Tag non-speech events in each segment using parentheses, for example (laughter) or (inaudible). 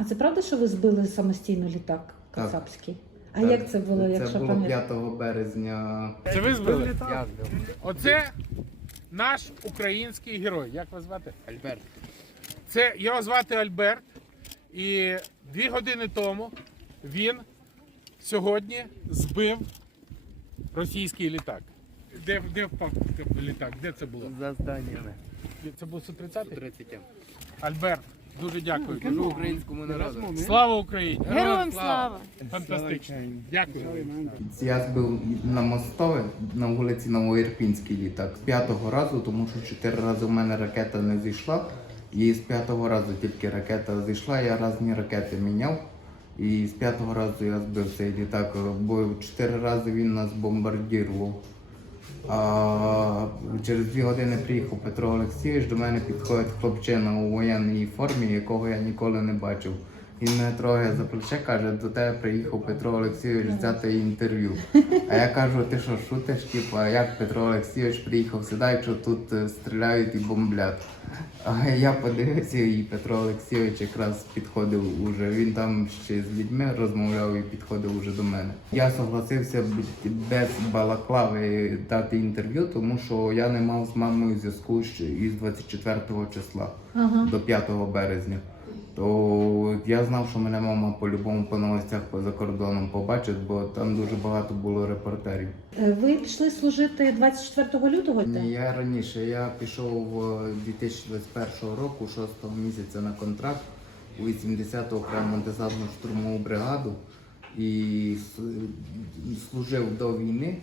А це правда, що ви збили самостійно літак Так. кацапський? А Так, як це було, Це якщо було пам'ятаєте? 5 березня. Це ви збили? Я збив. Оце наш український герой. Як вас звати? Альберт. Це його звати Альберт. І дві години тому він сьогодні збив російський літак. Де, де впав літак? Де це було? За зданнями. Це був Су-30? 30 Альберт, дуже дякую. Кажу українському народу. Слава Україні! Героям слава! Фантастично. Дякую. Я збив на мостове на вулиці Новоірпінський літак. З п'ятого разу, тому що чотири рази в мене ракета не зійшла. І з п'ятого разу тільки ракета зійшла, я різні ракети міняв. І з п'ятого разу я збив цей літак, бо чотири рази він нас бомбардував. Через дві години приїхав Петро Олексійович, до мене підходить хлопчина у воєнній формі, якого я ніколи не бачив. Він мене трогає за плече, каже, до тебе приїхав Петро Олексійович взяти інтерв'ю. А я кажу, ти що шутиш? Типу, а як Петро Олексійович приїхав сюди, якщо тут е, стріляють і бомблять. А я подивився, і Петро Олексійович якраз підходив уже. Він там ще з людьми розмовляв і підходив уже до мене. Я согласився без балаклави дати інтерв'ю, тому що я не мав з мамою зв'язку із 24 числа Ага. до 5 березня. То я знав, що мене мама по-любому по новостях поза кордоном побачить, бо там дуже багато було репортерів. Е, Ви пішли служити 24 лютого? Ні, я раніше я пішов е, 2021 року, 6 місяця на контракт у 80-ту окрему десантну штурмову бригаду і служив до війни.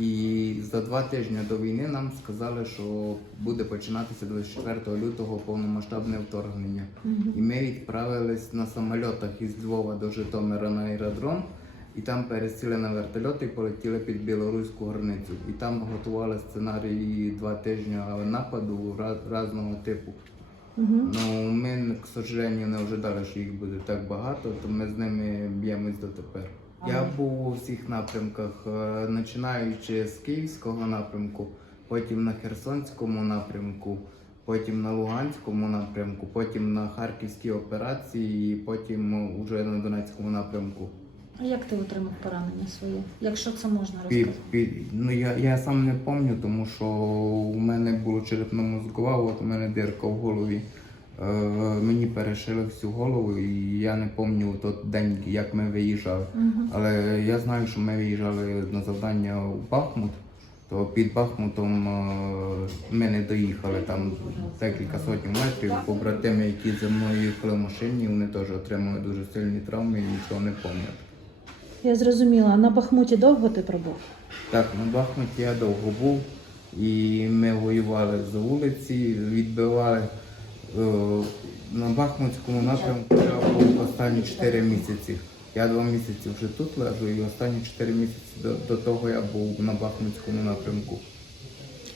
І за два тижні до війни нам сказали, що буде починатися 24 лютого повномасштабне вторгнення. І ми відправились на самольотах із Львова до Житомира на аеродром. І там пересіли на вертольоти і полетіли під білоруську границю. І там готували сценарії два тижні нападу раз- різного типу. Ну ми, к сожалению, не ожидали, що їх буде так багато, то ми з ними б'ємось дотепер. Я був у всіх напрямках, е, починаючи з Київського напрямку, потім на Херсонському напрямку, потім на Луганському напрямку, потім на Харківській операції, і потім уже на Донецькому напрямку. А як ти отримав поранення своє? Якщо це можна Під, під, ну я, я сам не пам'ятаю, тому що у мене було черепно-мозкова, от у мене дирка в голові. Е, мені перешили всю голову, і я не пам'ятаю той день, як ми виїжджали. Але я знаю, що ми виїжджали на завдання у Бахмут, то під Бахмутом е, ми не доїхали там декілька сотень метрів. Побратими, які зі мною їхали в машині, вони теж отримали дуже сильні травми і нічого не пам'ятають. Я зрозуміла. А на Бахмуті довго ти пробув? Так, на Бахмуті я довго був, і ми воювали з вулиці, відбивали. Е, На Бахмутському напрямку я був останні 4 місяці. Я два місяці вже тут лежу, і останні 4 місяці до, до того я був на Бахмутському напрямку.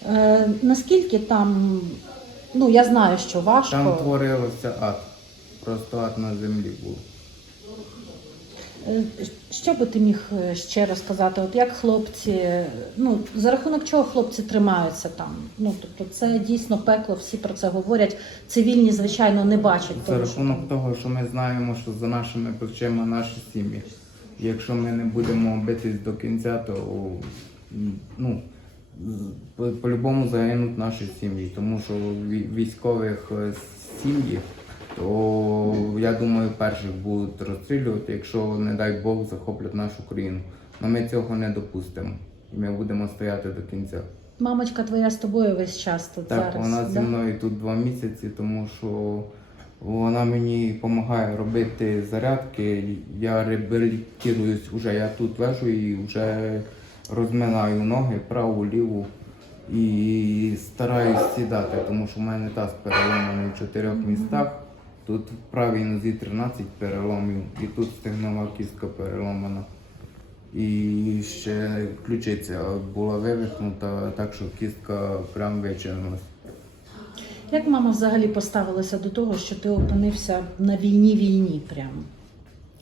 Е, наскільки там, ну я знаю, що важко. Там творилося ад. Просто ад на землі був. Е, Що би ти міг е, ще розказати? От як хлопці, ну за рахунок чого хлопці тримаються там? Ну тобто це дійсно пекло, всі про це говорять. Цивільні, звичайно, не бачать За того, що рахунок того, що ми знаємо, що за нашими плечима наші сім'ї. Якщо ми не будемо битись до кінця, то ну, по- по-любому загинуть наші сім'ї, тому що військових е, сім'ї, то я думаю, перших будуть розстрілювати, якщо, не дай Бог, захоплять нашу країну. Но ми цього не допустимо. І ми будемо стояти до кінця. Мамочка твоя з тобою весь час тут Так, зараз. вона зі да? мною тут два місяці, тому що вона мені допомагає робити зарядки. Я реабілітуюсь вже, я тут лежу і вже розминаю ноги праву, ліву і стараюсь сідати, тому що в мене таз переломаний в чотирьох містах. Тут в правій нозі 13 переломів, і тут стегнова кістка переломана. І ще ключиця була вивихнута, так що кістка прям вичинилась. Як мама взагалі поставилася до того, що ти опинився на війні війні прямо?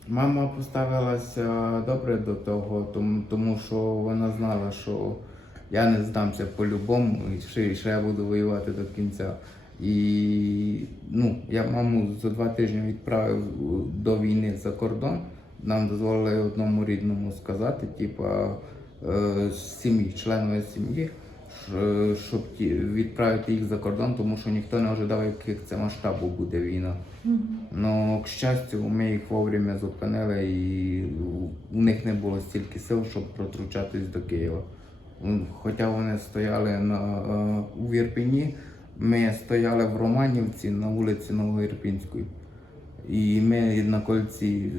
Мама поставилася добре до того, тому, тому що вона знала, що я не здамся по-любому, і і що я буду воювати до кінця. І ну, я маму за два тижні відправив до війни за кордон. Нам дозволили одному рідному сказати, типа е, з сім'ї, членові сім'ї, щоб відправити їх за кордон, тому що ніхто не ожидав, яких це масштабу буде війна. Ну, к щастю, ми їх вовремя зупинили і у них не було стільки сил, щоб протручатись до Києва. Хоча вони стояли на, е, у Вірпіні, ми стояли в Романівці на вулиці Новоірпінської. І ми на кольці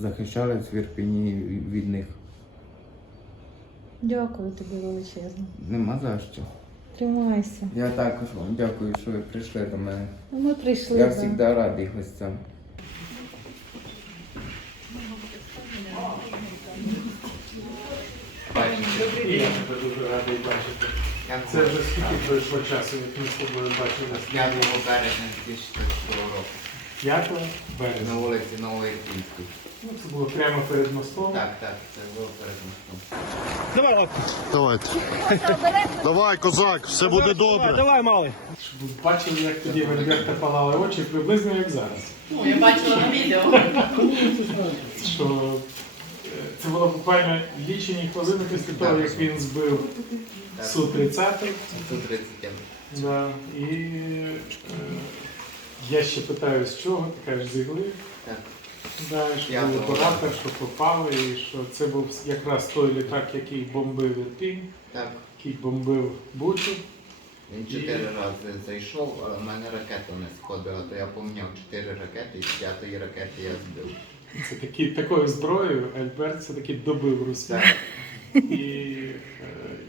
захищались в Ірпіні від них. Дякую тобі величезно. Нема за що. Тримайся. Я також вам дякую, що ви прийшли до мене. Ну, Ми прийшли. Я завжди радий гостям. І я дуже радий бачити. Це вже скільки пройшло часу, як ми з тобою бачилися? 5 березня 2004 року. 5 На березня. вулиці Новоірпінської. Ну, це було прямо перед мостом. Так, так, це було перед мостом. Давай, Давайте. (laughs) Давай, козак, все буде добре. Давай, малий. Щоб ви бачили, як тоді в Альберта палали очі, приблизно як зараз. Ну, я бачила на відео. (laughs) Що це було буквально лічені хвилини після того, як він збив Су-30. Су-30. Да. І е, я ще питаю, з чого, ти кажеш, з ігли. Так. Да, що Я був думав. що попали, і що це був якраз той літак, який бомбив Ірпінь, Так. який бомбив Бучу. Він чотири рази зайшов, але в мене ракета не сходила, то я поміняв чотири ракети і з п'ятої ракети я збив. Це такі, такою зброєю Альберт все-таки добив русських. Так. І е,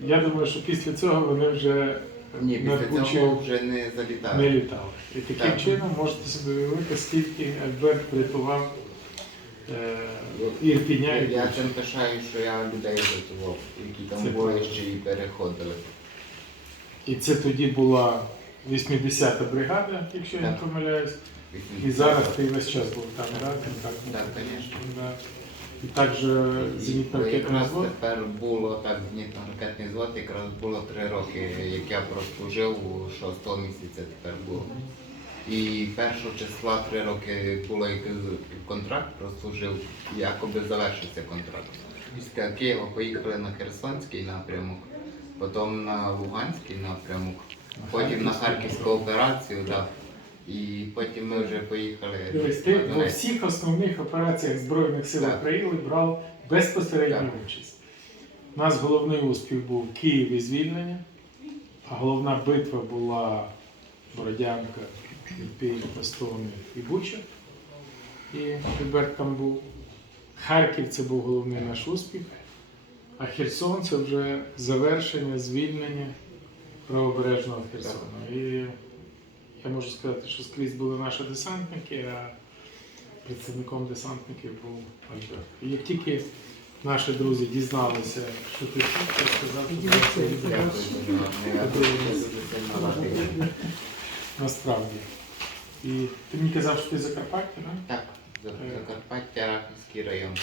я думаю, що після цього вони вже Ні, після цього вже не залітали. не літали. І таким Так. чином можете собі уявити, скільки Альберт врятував е, Ірпіня Я, і я Бучу. цим пишаю, що я людей врятував, які там Це правда. ще і переходили. І це тоді була 80-та бригада, якщо я не помиляюсь. І зараз ти весь час був там, да? Так, Так, звісно. да. І також зенітно-ракетний Якраз взвод. тепер було так, зенітно-ракетний звод, якраз було три роки, як я прослужив у шостого місяця тепер було. І першого числа три роки було як контракт прослужив, якоби завершився контракт. Після Києва поїхали на Херсонський напрямок, потім на Луганський напрямок, потім на Харківську операцію, да. і потім ми вже поїхали. Дивись, ти во всіх основних операціях Збройних сил Так. України брав безпосередню участь. У нас головний успіх був Київ і звільнення, а головна битва була Бородянка, Ірпінь, Бастовни і Буча. І Альберт там був. Харків це був головний наш успіх, а Херсон це вже завершення звільнення правобережного Херсону. І я можу сказати, що скрізь були наші десантники, а представником десантників був Альберт. І як тільки наші друзі дізналися, що ти тут, то сказав, що це насправді. І ти мені казав, що ти Закарпаття, так? Так, Закарпаття, Рахівський район.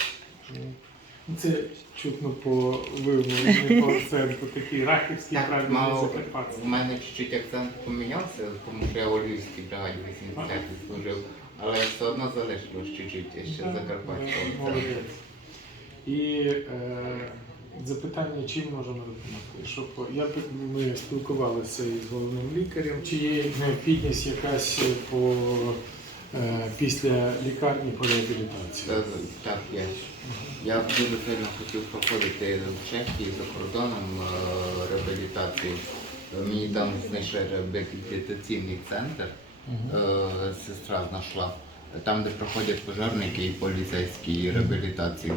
Це чутно по вимовленню, по акценту, такий рахівський, Так, правильно, мало, закарпатський. в мене чуть-чуть акцент помінявся, тому що я у Львівській бригаді 80 служив, але все одно залишилось чуть-чуть я ще Так, Закарпаття. е, Молодець. І е, запитання, чим можемо допомогти? Щоб я б- ми спілкувалися із головним лікарем. Чи є необхідність якась по е, після лікарні по реабілітації? Це- Так, я Я дуже сильно хотів проходити в Чехії за кордоном реабілітації. реабілітацію. Мені там знайшли реабілітаційний центр, е, сестра знайшла, там, де проходять пожежники і поліцейські реабілітації.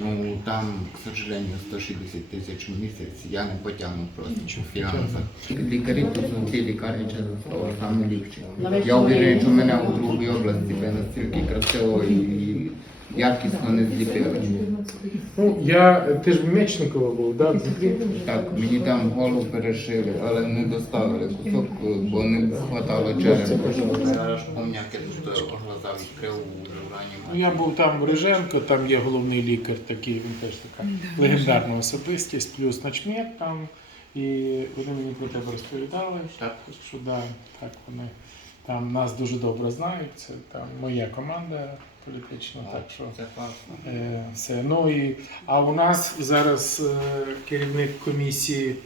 Ну там, к сожалению, 160 тисяч в місяць я не потягну просто в фінансах. Лікарі тут в цій лікарні часто саме ліпші. Я уверений, що мене у другій області настільки красиво і якісно не зліпили. Ну, я ти ж в Мечникова був, да? Так, мені там голову перешили, але не доставили кусок, бо не хватало черепа. Помняки тут глаза відкрив у реанімації. я був там в Риженко, там є головний лікар такий, він теж така легендарна особистість, плюс начмет там. І вони мені про тебе розповідали, Так. що да, так вони там нас дуже добре знають. Це там моя команда політична, так що. Це класно. Е, Все. Ну, і, а у нас зараз е, керівник комісії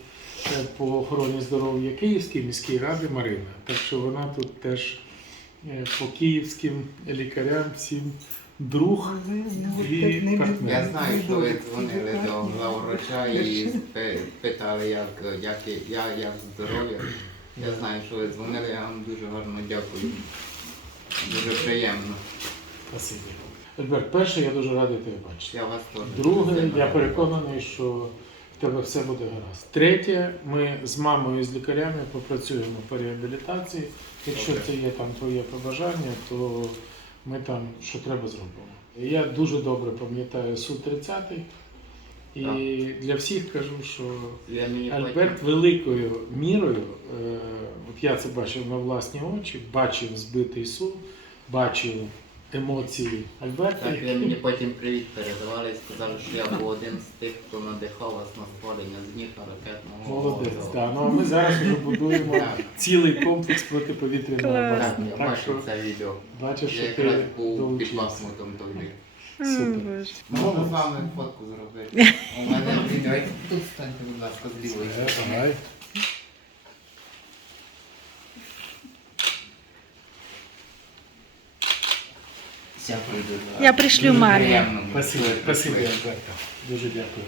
е, по охороні здоров'я Київської міської ради Марина. Так що вона тут теж е, по київським лікарям всім друг і Я знаю, що ви дзвонили до главврача і питали, як, як, я, як здоров'я. Я знаю, що ви дзвонили, я вам дуже гарно дякую. Дуже приємно. Спасибі. Альберт, перше, я дуже радий тебе бачити. Я вас теж. Друге, я переконаний, що в тебе все буде гаразд. Третє, ми з мамою і з лікарями попрацюємо по реабілітації. Якщо це є там твоє побажання, то ми там що треба зробимо. Я дуже добре пам'ятаю суд 30 і для всіх кажу, що Я мені Альберт великою мірою, е, от я це бачив на власні очі, бачив збитий суд, бачив емоції Альберта. Так, ви мені потім привіт передавали і сказали, що я був один з тих, хто надихав вас на створення зніка ракетного. Молодець, да. Ну а ми зараз вже будуємо Так. цілий комплекс протиповітряної Так, оборони. я Так бачив що це відео. бачиш, Я що ти був під долучився. Бахмутом тоді. Супер. Можна з вами фотку зробити? (laughs) У мене відео. Тут станьте, будь ласка, з лівої Е, сторони. давай. Я прийду. Я пришлю Марію. мамі. Спасибо, спасибо, Дуже дякую.